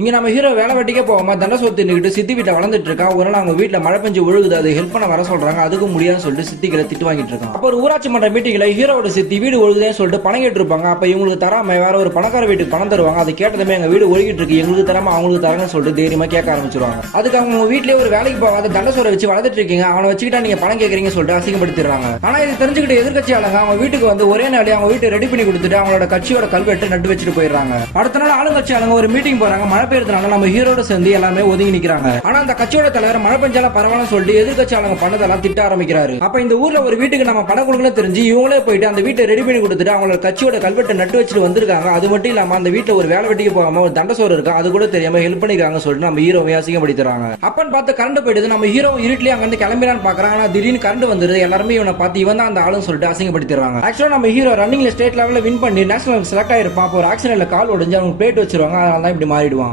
இங்க நம்ம ஹீரோ வேலை வெட்டிக்கே போகாம தண்ட சோறு தின்னுக்கிட்டு சித்தி வீட்டை வளர்ந்துட்டு இருக்கான். ஒரு நாள் அவங்க வீட்டுல மழை பெஞ்சு ஒழுகுது, அது ஹெல்ப் பண்ண வர சொல்றாங்க. அதுக்கும் முடியாதுன்னு சொல்லிட்டு சித்திகளை திட்டு வாங்கிட்டு இருக்கான். அப்போ ஒரு ஊராட்சி மன்ற மீட்டிங்ல ஹீரோட சித்தி வீடு ஒழுகுதேன்னு சொல்லிட்டு பணம் கேட்டு இருப்பாங்க. அப்ப இவங்களுக்கு தராம வேற ஒரு பணக்கார வீட்டுக்கு பணம் தருவாங்க. அதை கேட்டதுமே எங்க வீடு ஒழுகிட்டு இருக்கு, எங்களுக்கு தராம அவங்களுக்கு தரங்கன்னு சொல்லிட்டு தைரியமா கேட்க ஆரம்பிச்சிருவாங்க. அதுக்கு அவங்க வீட்லயே ஒரு வேலைக்கு போகாத தண்ட சோறை வச்சு வளர்த்துட்டு இருக்கீங்க, அவனை வச்சுக்கிட்டா நீங்க பணம் கேட்கறீங்கன்னு சொல்லிட்டு அசிங்கப்படுத்திடுறாங்க. ஆனா இது தெரிஞ்சுக்கிட்டு எதிர்கட்சி ஆளுங்க அவங்க வீட்டுக்கு வந்து ஒரே நாளே அவங்க வீட்டை ரெடி பண்ணி கொடுத்துட்டு அவங்களோட கட்சியோட கல்வெட்டு நட்டு வச்சுட்டு போயிடுறாங்க. அடுத்த நாள் ஆளுங்கட்சி ஆளுங்க ஒரு மீட்டிங் போறாங்க. மழை பெய்யறதுனால நம்ம ஹீரோட சேர்ந்து எல்லாமே ஒதுங்கி நிக்கிறாங்க. ஆனா அந்த கட்சியோட தலைவர் மழை பெஞ்சால பரவாயில்ல சொல்லிட்டு எதிர்கட்சி ஆளுங்க பண்ணதெல்லாம் திட்ட ஆரம்பிக்கிறாரு. அப்ப இந்த ஊர்ல ஒரு வீட்டுக்கு நம்ம பணம் கொடுக்கணும் தெரிஞ்சு இவங்களே போயிட்டு அந்த வீட்டை ரெடி பண்ணி கொடுத்துட்டு அவங்களோட கட்சியோட கல்வெட்டை நட்டு வச்சுட்டு வந்திருக்காங்க. அது மட்டும் இல்லாம அந்த வீட்டுல ஒரு வேலை வெட்டிக்கு போகாம ஒரு தண்ட சோறு இருக்கா, அது கூட தெரியாம ஹெல்ப் பண்ணிருக்காங்க சொல்லிட்டு நம்ம ஹீரோவை அசிங்கப்படுத்துறாங்க. அப்பன்னு பார்த்து கரண்ட் போயிடுது. நம்ம ஹீரோ இருட்டிலே அங்க இருந்து கிளம்பிடான்னு பாக்குறாங்க. ஆனா திடீர்னு கரண்ட் வந்துருது. எல்லாருமே இவனை பார்த்து இவன் தான் அந்த ஆளுன்னு சொல்லிட்டு அசிங்கப்படுத்திடுறாங்க. ஆக்சுவலா நம்ம ஹீரோ ரன்னிங்ல ஸ்டேட் லெவல்ல வின் பண்ணி நேஷனல் செலக்ட் ஆயிருப்பான். அப்போ ஒரு ஆக்சிடென்ட்ல கால் உடைஞ்சு அவங்க பிளேட் வச்சிருவாங்க. அதனால தான் இப்படி மாறிடுவான்.